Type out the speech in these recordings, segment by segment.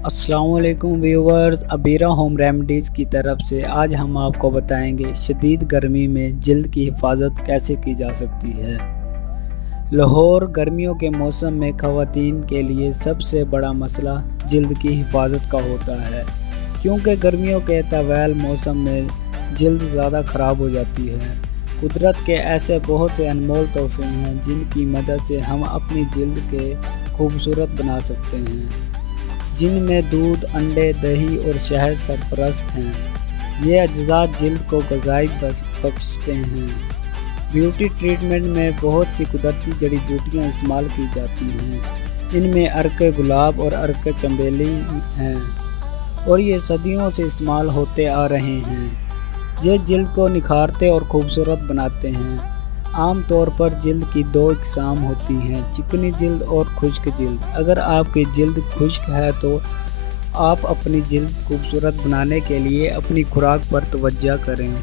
अस्सलाम वालेकुम viewers, Abira home remedies की तरफ से आज हम आपको बताएंगे शदीद गर्मी में जिल्द की हिफाजत कैसे की जा सकती है। लाहौर गर्मियों के मौसम में ख़वातीन के लिए सबसे बड़ा मसला जिल्द की हिफाजत का होता है, क्योंकि गर्मियों के तवील मौसम में जिल्द ज़्यादा ख़राब हो जाती है। कुदरत के ऐसे बहुत से अनमोल तोहफे हैं जिनकी मदद से हम अपनी जिल्द के खूबसूरत बना सकते हैं, जिनमें दूध, अंडे, दही और शहद सरपरस्त हैं। ये अज्जा जिल्द को ग़िज़ाई बख्शते हैं। ब्यूटी ट्रीटमेंट में बहुत सी कुदरती जड़ी बूटियाँ इस्तेमाल की जाती हैं। इनमें अर्क गुलाब और अर्क चमेली हैं और ये सदियों से इस्तेमाल होते आ रहे हैं। ये जिल्द को निखारते और खूबसूरत बनाते हैं। आम तौर पर जिल्द की दो इकसाम होती हैं, चिकनी जिल्द और खुश्क जिल्द। अगर आपकी जिल्द खुश्क है तो आप अपनी जिल्द खूबसूरत बनाने के लिए अपनी खुराक पर तवज्जो करें।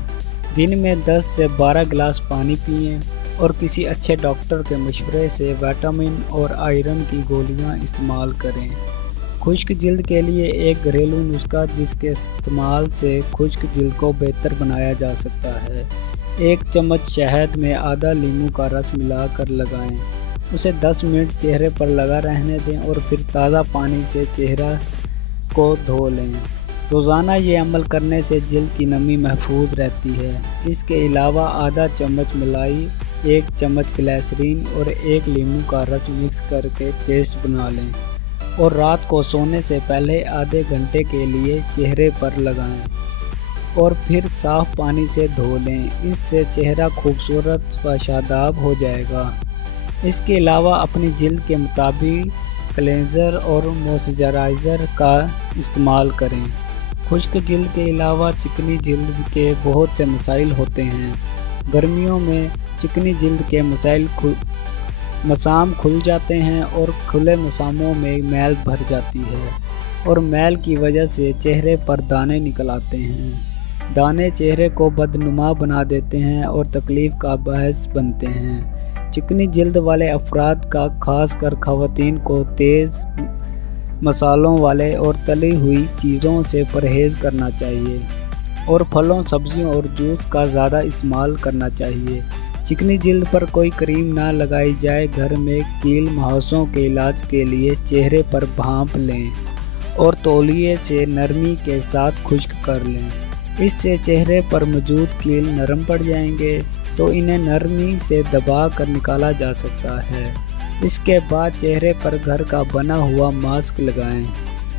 दिन में 10 से 12 गिलास पानी पिएं और किसी अच्छे डॉक्टर के मशवरे से विटामिन और आयरन की गोलियां इस्तेमाल करें। खुश्क जिल्द के लिए एक घरेलू नुस्खा जिसके इस्तेमाल से खुश्क जिल्द को बेहतर बनाया जा सकता है। 1 चम्मच शहद में आधा नींबू का रस मिलाकर लगाएं। उसे 10 मिनट चेहरे पर लगा रहने दें और फिर ताज़ा पानी से चेहरा को धो लें। रोज़ाना ये अमल करने से जिल्द की नमी महफूज रहती है। इसके अलावा आधा चम्मच मलाई, 1 चम्मच ग्लिसरीन और 1 नींबू का रस मिक्स करके पेस्ट बना लें और रात को सोने से पहले आधे घंटे के लिए चेहरे पर लगाएं और फिर साफ़ पानी से धो लें। इससे चेहरा खूबसूरत व शादाब हो जाएगा। इसके अलावा अपनी जिल्द के मुताबिक क्लेंजर और मॉइस्चराइज़र का इस्तेमाल करें। खुश्क जिल्द के अलावा चिकनी जिल्द के बहुत से मसाइल होते हैं। गर्मियों में चिकनी जिल्द के मसाम खुल जाते हैं और खुले मसामों में मैल भर जाती है और मैल की वजह से चेहरे पर दाने निकल आते हैं। दाने चेहरे को बदनुमा बना देते हैं और तकलीफ़ का बायस बनते हैं। चिकनी जिल्द वाले अफराद का खासकर ख़वातीन को तेज़ मसालों वाले और तली हुई चीज़ों से परहेज़ करना चाहिए और फलों, सब्जियों और जूस का ज़्यादा इस्तेमाल करना चाहिए। चिकनी जिल्द पर कोई क्रीम ना लगाई जाए। घर में कील मुहासों के इलाज के लिए चेहरे पर भांप लें और तौलिए से नरमी के साथ खुश्क कर लें। इससे चेहरे पर मौजूद कील नरम पड़ जाएंगे तो इन्हें नरमी से दबा कर निकाला जा सकता है। इसके बाद चेहरे पर घर का बना हुआ मास्क लगाएं,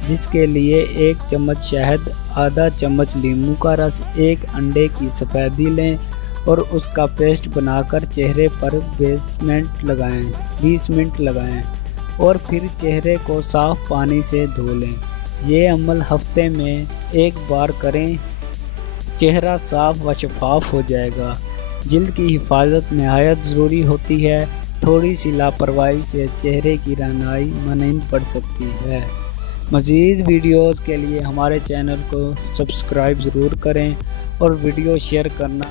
जिसके लिए 1 चम्मच शहद, आधा चम्मच नींबू का रस, 1 अंडे की सफ़ेदी लें और उसका पेस्ट बनाकर चेहरे पर 20 मिनट लगाएं और फिर चेहरे को साफ़ पानी से धो लें। ये अमल हफ्ते में 1 बार करें। चेहरा साफ़ व शफाफ हो जाएगा। जिल्द की हिफाजत नहायत ज़रूरी होती है। थोड़ी सी लापरवाही से चेहरे की रंगाई मानून पड़ सकती है। मज़ीद वीडियोज़ के लिए हमारे चैनल को सब्सक्राइब ज़रूर करें और वीडियो शेयर करना